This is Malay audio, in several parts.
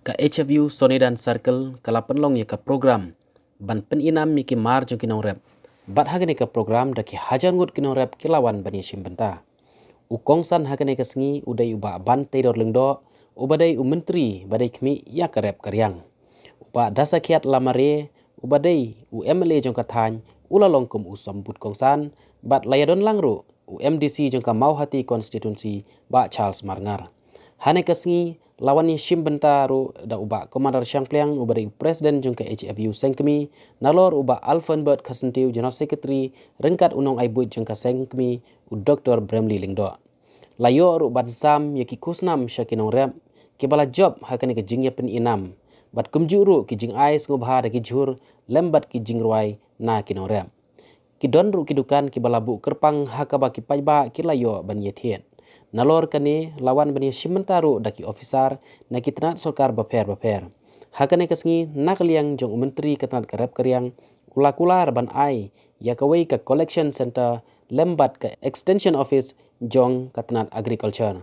Ka HFU Sonidan Circle kala penlong ya ka program ban peninam mi ki mar jong kinong rep bat hagane ka program da ki hajar ngut kinong rep kilawan bani shimbenta ukongsan hagane ka sngi udai uba ban taidor lengdo ubadai menteri badai kmi ya ka rep karyang uba dasa kiat lamare ubadai MLA jong ka thany ulalong kum usambut kongsan bat layadon langru MDC jong ka Mauhati constituency ba Charles Marngar hane ka sngi lawani shimbentaru da uba komandar Syangkliang uba dari presiden jungka HFU Sengkemi nalor uba Alfenbert Kasentiu general secretary rengkat unong aibut jungka Sengkemi u Dr. Bramley Lingdo layor ubat zam yaki kusnam syakinong rep kibala job hakane ke jingya pen inam bat kumjuru ki jing ais ngobha da ki jur lembat ki jing ruai na kinong rep ki donru kidukan kibala bu kerpang hakaba ki pajba ki layo ban yethiet nalor kane lawan bani simentaru daki ofisar naki tenat sokar baper hakane kasngi nakliang jong menteri ketenat karep karyang ulakular ban ai yakawai ka collection center lembat ka extension office jong ketenat agriculture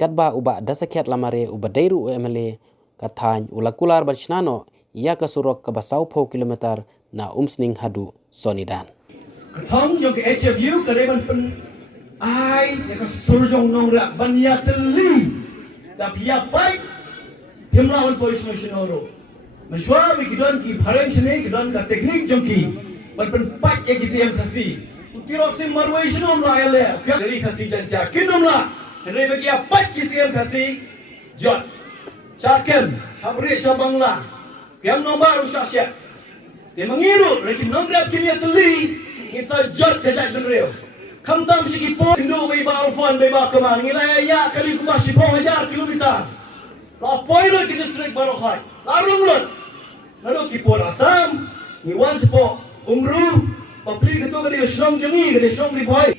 katba uba dasakiat lamare uba dairu MLA kathany ulakular ban snano ya ka surok ka basau po kilometer na umsning hadu Sonidan thong jong ke HFU kareban pen ai yang surjong nong rak banyak teli dah biar baik dia melawan polis nasional ro mesyuar kita ki barang sini kita ka teknik jongki berpen pak yang kisi yang kasih utiro sim marwai sino lah ele dari kasih dan yakin lah dari bagi apa kisi yang kasih jot caken habri sabanglah yang nomor usah dia mengiru lagi nomor kini teli insya jot kejak denreo Kamtam sikipo Indo may ba alfon may ba kaman ngilaya kali kuma 10,000 kilometer la poilo ki district Barokhay larung lot lalu kipo rasam ni once po umru papli ketu kali song jengi kali song di boy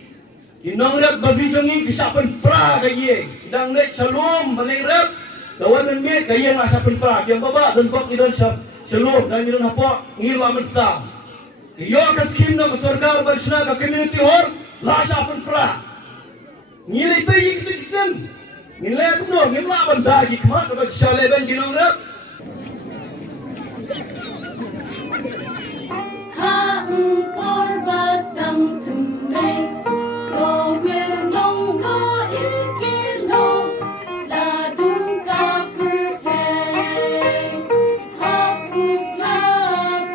inong rap babi jengi kisapen pra kaye dang nek salum baling rap dawan dan me kaye asapen pra yang baba dan kok idan salum dan idan apa ngilo amsam yo kaskim na sarkar barsna ka community hall Lasa pun pra, nilai bayi kita kisen, nilai tu no, nilai apa lagi kemat, apa kisah leben jinong rep. Ha korbas dang tumay, go wir nong go ikilo, la dung ka purtay. Ha usla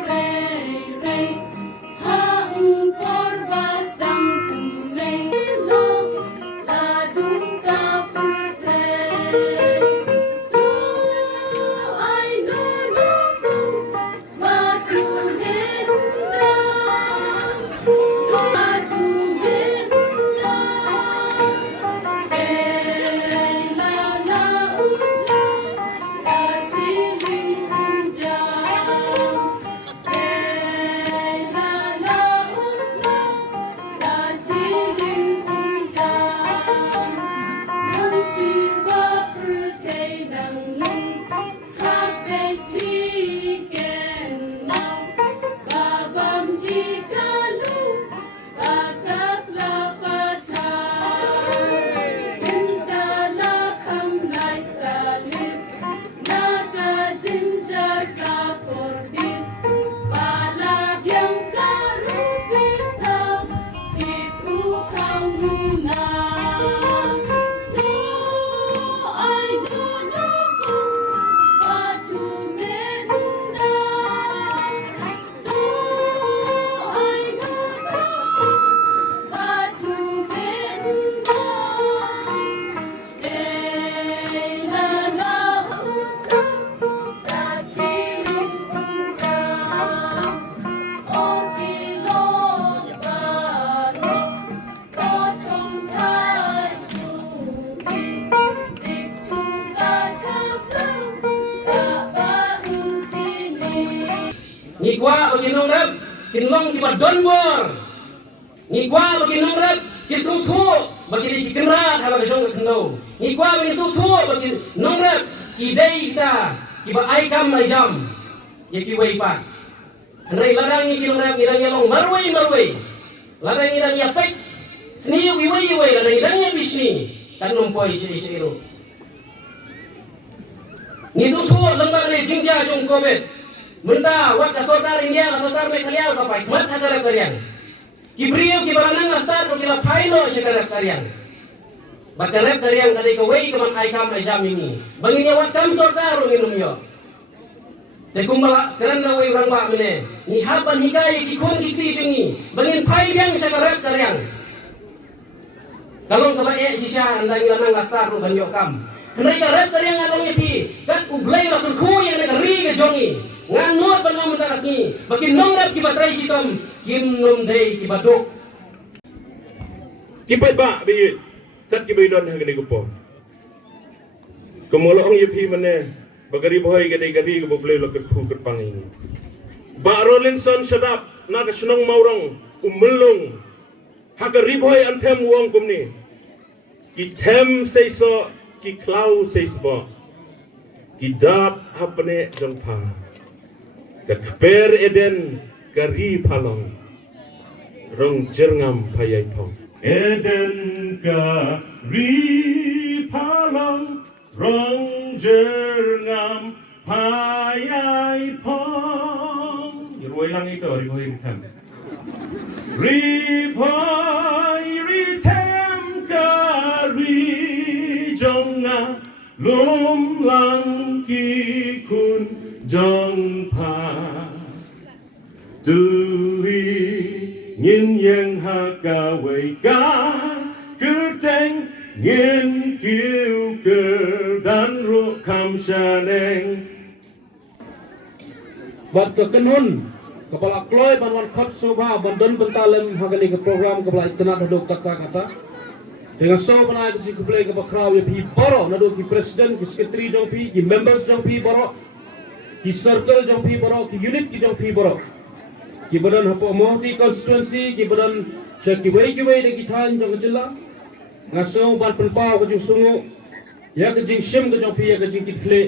pray ray, ha korbas dang tumay, lo la dung ka purtay. I know batu benda, batu benda, la la usla, la ciling jam, la la usla, la ciling jam, nang jiwa pertai nang nung, hape chicken now, babam jikalu, atas lapatan, bintala kamlai salib, naga jinjar kakordin, palab yang karupisa, itu kamuna. I don't know batu benda, I know batu benda, la la usah, la ciling jam, oh kilong barok, pocong tai suri, dik juga casang, tak baru sini. ni kwa kinong rep kinlong ki donbor ni kwa kinong rep ki suthu bagi ki kenra hala jong kendo ni kwa ni suthu bagi nong rep ki dei kita ki ba ai kam ai jam ye ki wei pa andai larang ni kinong rep ngira yalong marwei larang ngira ya pek sni wi wei larang ngira ya bisni tan nom poi isi ro Ni su thu lembar ni jingja jong COVID. Benda wat ka sorkar India ka sorkar Meghalaya ka pai mat hagara kariang. Kibriyo ki baranang astar ko kila pailo sekara kariang. Bakarep kariang kadai ka wei ka man ai kam ai jam ini. Banginya wat kam sorkar nginum yo. Te kumbala kerana wei orang ba mene. Ni hapan higai ki khon ki tri bengi. Bangin pai yang sekara kariang. Kalau ka bae sisa andang lanang astar ko banyo kam. Kenai ka rep kariang along pi. Kat ublay la ku yang ka ri ka jongi. Ngangot ban ngam taras ni bakin nongrap ki batrai sitom kim nom dei ki badok Kipai ba bi tat ki baydon ha gani gupo Kemulo ong yepi mane bagari boy gade gadi go boleh lo ketpu ketpang ini Ba Rolinson sedap na ka sunong maurong umulong ha ka riboy antem wong kumni ki tem seiso ki klau seisbo ki dap hapne jongpa Kakper eden kari palong rong jerngam payai pong eden kari palong rong jerngam payai pong Irway lang ito, riboy ritem Riboy ritem kari jonga lum lang ki kun jong pa tui nhìn yang ha ca wei ca cứ teng nhìn kiêu cơ dan ru kam sa neng Bat kekenun kepala kloy banwan khot soba bandon bentalem hagani ke program kepala itna dok takka kata dengan so bana ke kuplay ke bakraw ya pi baro nado ki presiden ki secretary jong pi ki members jong pi baro ki circle jong pi baro ki unit ki jong pi baro ki badan hapo mohti constituency ki badan sa ki wei de ki than jong jilla ngaso ban penpau ke jung sungu ya ke jing sim ke jong pi ya ke jing ki ple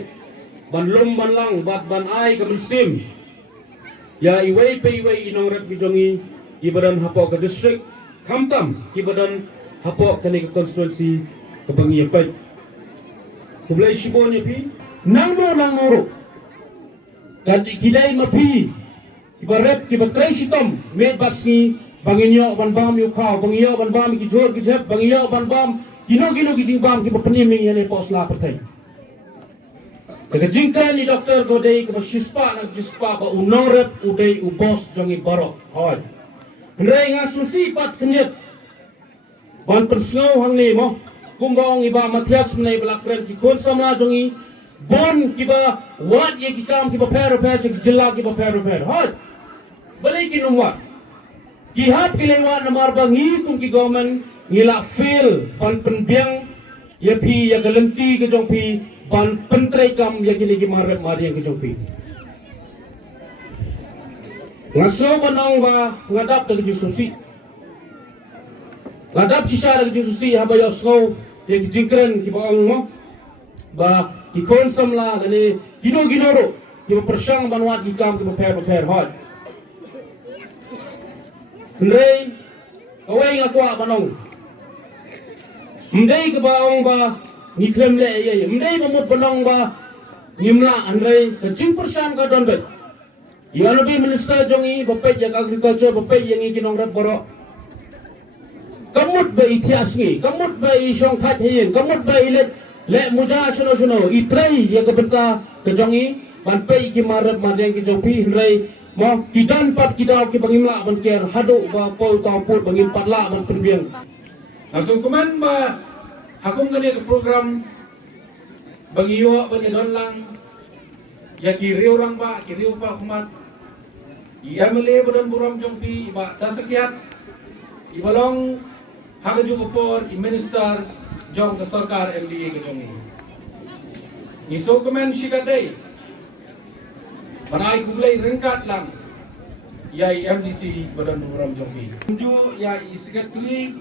ban lum ban lang bat ban ai ke sim ya iwei pe iwei inong rep ki jongi ki badan hapo ke district kamtam ki badan hapo ke ni constituency ke bangi pai kublai shibon ya pi nang noro dan ikidai mapi ibarat kibatrai sitom med basni banginyo ban bam yu khaw banginyo ban bam ki jor ki jep banginyo ban bam kino ki jing bam ki bapenim ning yane posla patai daga jingkan ni doktor godei ke shispa na jispa ba unong rep udei ubos jongi barok hoy ndai ngasusi pat kenyet ban persngau hang ni mo kumbong iba mathias menai belakren ki khon samla jongi bon kiba wat ye ki kam kiba pero se jilla kiba pero hot balik ki numwa ki hat ki lewa namar bangi kum ki government ngila feel pan penbiang ye pi ya galenti ke jong pi ban pentrai kam ya ki lagi marep mari yang ke jong pi ngaso banong ba ngadap ke susi ngadap sisa ke susi haba yo snow ye ki jingkren ki ba mo ba ki konsum la gani gino ki persang banwat ki kam ki prepare hot ndrei kawai ngakwa banong mdei ke baong ba ni klem le ye mdei bamut banong ba nimla andrei ke jing persang ka don bet yanobi minister jongi bapet yang agriculture bapet yang ikinong rep boro kamut ba itias ngi kamut ba isong khat hin kamut ba ilet le muja suno itrai ya kebenta kejongi banpai ki marep madeng ki jopi hindrai mo kidan pat kidau ki bangimla ban kier hadu ba pol tampur bangim patla ban perbiang Langsung kuman ba hakung kani ke program bangiyo banyadon lang ya kiriu orang ba kiriu pa kumat iya mele badan buram jongpi ba dasakiat ibalong hakaju kopor i minister jong ke sarkar MDA ke jongi iso kuman shikadai banai kublai rengkat lang yai MDC badan buram jongpi jo ya i secretary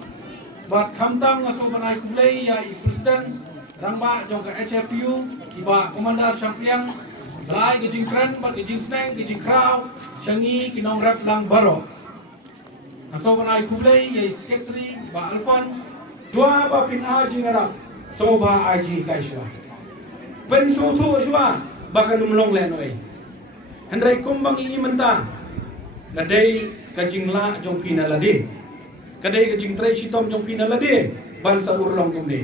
bat kamtang ngaso banai kublai ya i president rangba jong ke HFU iba komandar champion Lai ke kran bat ke sneng ke kraw shangi kinong rap lang baro aso banai kublai ya secretary ba alfan dua ba pin aji ngara so ba aji kaiswa pen su thu shua bakan umlong len oi handrai kumbang I mentang kadai kajing la jong pina lade kadai kajing trai sitom jong pina lade bangsa urlong kumde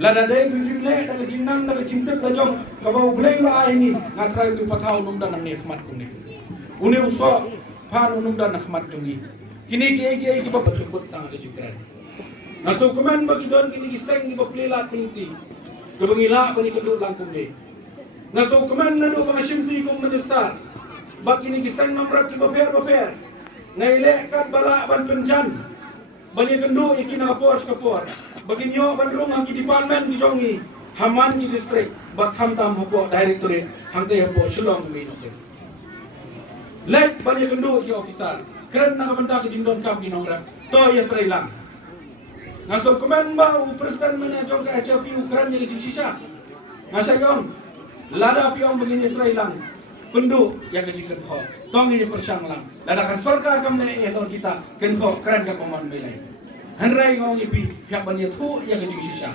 lada dai bim le da kajing nang da kajing tek da jong kabau bleng la ai ni ngatrai ku patau num dan ne khmat kumde uni uso pan num dan khmat jongi kini ki bapak sebut tang kajing kran nasu kuman bagi don kini kiseng ni baplela tinti kebangila bani keduk langkum ni nasu kuman nadu pangashimti kum menjestar bak kini kiseng nomrak ki baper ngaile kat bala ban penjan bani kendu iki na kapor bagi nyo bandrung hang ki department ki jongi haman ki district bak khamtam hapo directorate hangte hapo shillong main office lek bani kendu ki officer keren na kamanta ki jingdon kam ki nongra to ya trailang Ngasok komen ba presiden mana jong ke HFI Ukraine jadi sisa. Ngasai yong lada piong begini trailang penduk yang kecil kentho. Tong ini persang lang. Lada kan sorka kamne eton kita kentho keren ke pemon belai. Hanrai ngong ipi pihak bani thu yang kecil sisa.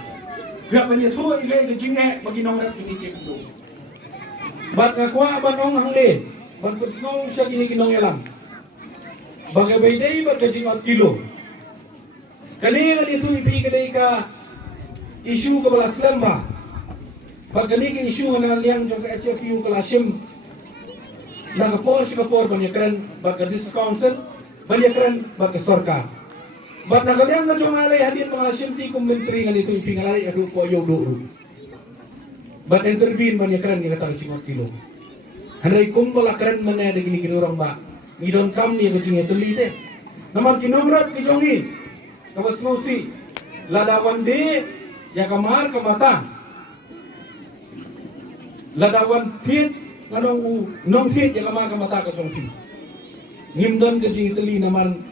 Pihak bani thu ikai kecil bagi nongrap tinggi ke penduk. Bat ngakwa ban ong hangde. Ban persnong sya kini kinong elang. Bagai baidai bat kecil kilo. Kali itu ipi kedai ka isu ke belas lembah. Bagali ke isu dengan liang jong ke HFU ke lasim. Nang kapor banyak keren bagi district council banyak keren bagi sorka. Bag nakaliang na jong alay hadin mga lasim ti kum menteri ngal itu ipi ngalay adu ko yo do. Bag intervene banyak keren ni kata 5 kilo. Hanay kum bala keren mana ada gini orang ba. Ngidon kam ni ko jinge teli te. Naman kinomrat ki jongi. Kawas ngosi ladawan de ya kamar kamata ladawan tit nganong nong tit ya kamar kamata ka chongpi ngimdon ke jing teli naman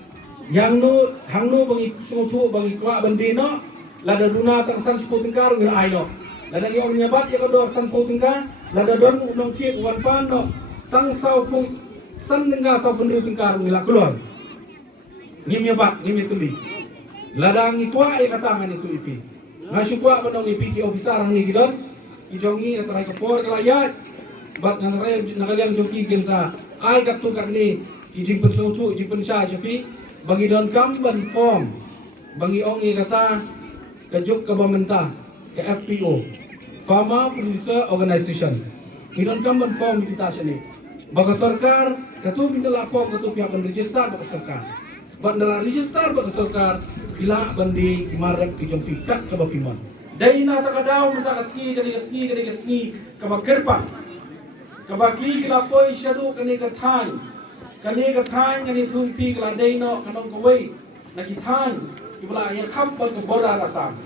yang no hangno bangi sungtu bangi kwa bandino lada duna tang san spo tingkar ngil ayo lada yo nyabat ya kodor san spo tingkar lada don nong tit wan pan no tang sau pu san nga sau pendu tingkar ngil keluar ngim nyabat ngim teli ladang ikwa katangan itu ipi ngasukwa benong ipi ki officer ni gidon ijongi atrai kapor kelayat bat ngaraya nakaliang joki kensa ai katu karni ijing pensutu ijing pensya sipi bagi don kam ban form bagi ongi kata kejuk ke pemerintah ke FPO Farmer Producer Organization idon kam ban form kita sini bagi sarkar katu pindah lapor katu pihak register bagi sarkar Bat dalam register bagi sarkar bila bandi kimarek kijong pikat ke bapiman. Dai na takadaw na takaski kani kabakerpa. Kabaki kilapoi syadu kani kathan kani tuipi kala dai no kanong kawai na kithan kibla ya khap bal ke bora rasam.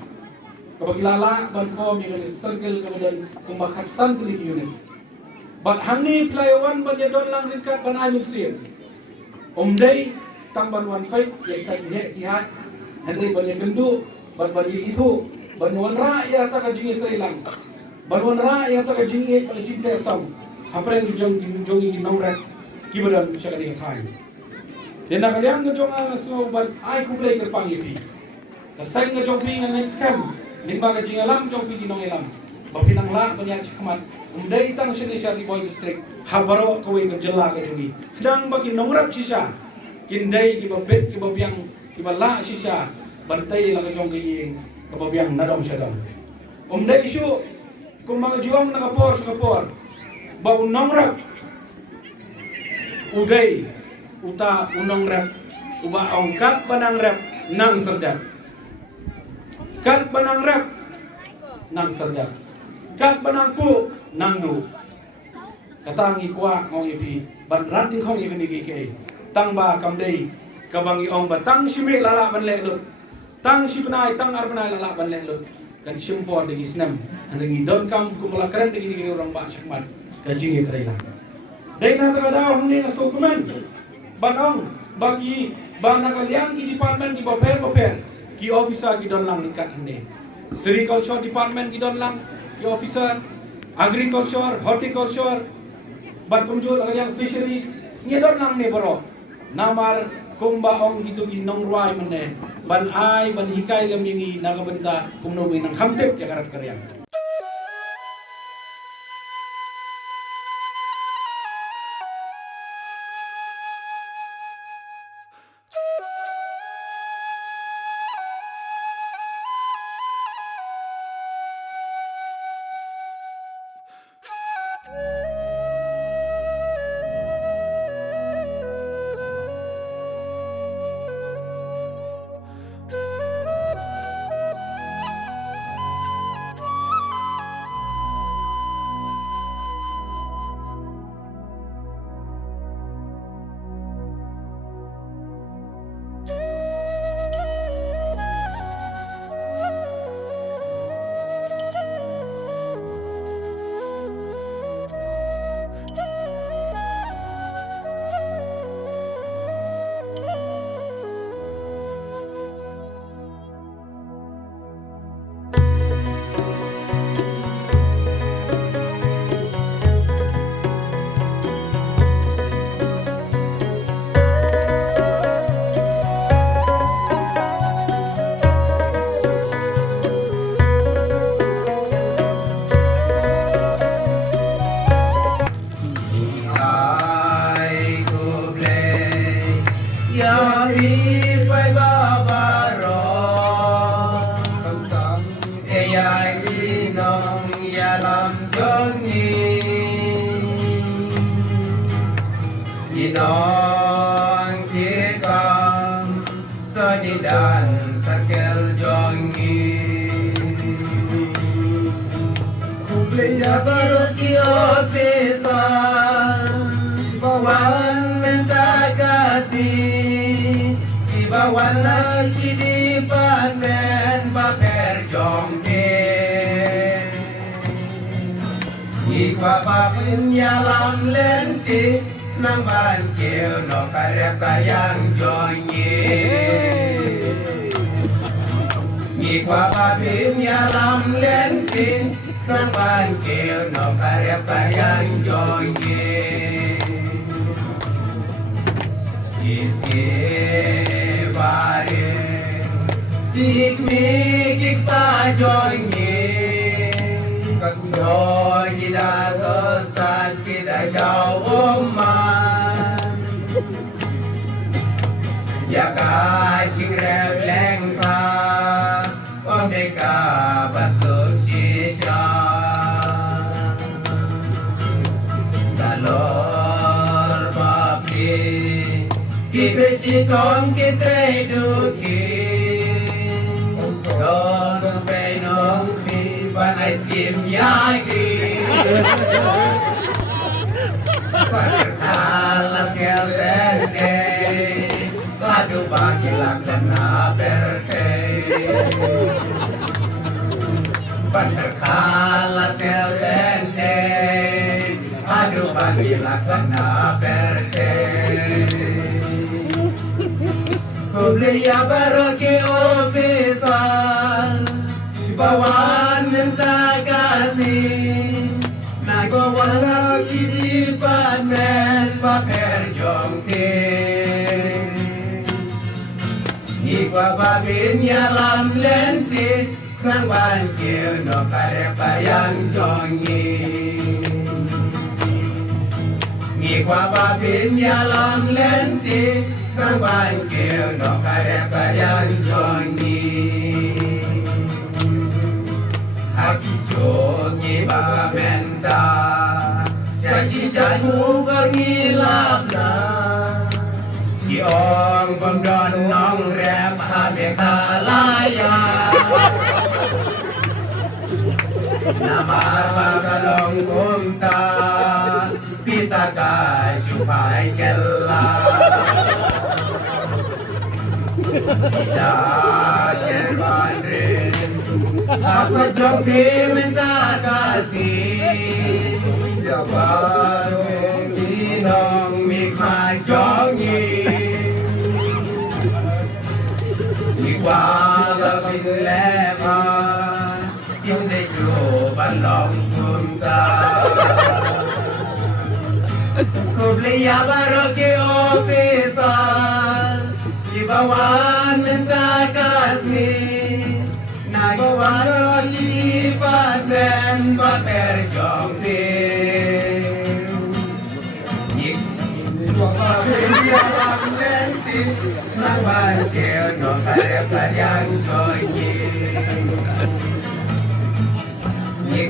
Kabaki lala ban form yang circle kemudian kumbakhasan kali unit. Bat hangni pelayawan ban don lang ringkat ban amil sim. Dai tang banwan fai yang tak dia Henry banyak gendu bagi itu banwan ra ya tak kajing trailang banwan ra ya tak kajing pada cinta sam apa yang jongi nomrak kibadan syakadi thai dan nakaliang ngejong ang so ban ai ku play kerpang ipi kasai ngejong pi next camp limba kajing alam jong pi dinong elam bapinang la banyak cekmat umdai tang Indonesia di Boy district habaro kowe kejela kajongi sedang bagi nomrak sisa kindai ki babet ki babyang ki bala sisa bantai lang jong ki babyang nadong sadam dai isu kung mga juang nakapor sa kapor ba unong rap uday uta unong rap uba ongkat banang rap nang serdak kat banang rap nang serdak kat banang pu nang du katang ikwa ngong ipi ban ranting khong ipi ni kike tang ba kamdei kabangi ong ba tang simi lala ban le lut tang si penai tang ar penai lala ban le lut kan simpor de gisnam angi don kam kumula keren de gini orang ba syakmat kajing itrela dai na kada hone na sokumen banong bagi bana kaliang ki department ki boper ki officer ki don lang dekat hande agriculture department ki don lang ki officer agriculture horticulture bat kumjul yang fisheries ni don lang ne boro namar kumba ong gitu ginong ruai mene ban ai ban hikai lemini nakabenta kumno nang khamtep ya karap karyang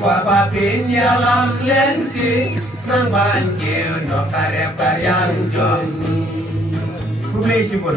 kwa papin yalam lenti nang banjir no karya karyang jom kumei cibul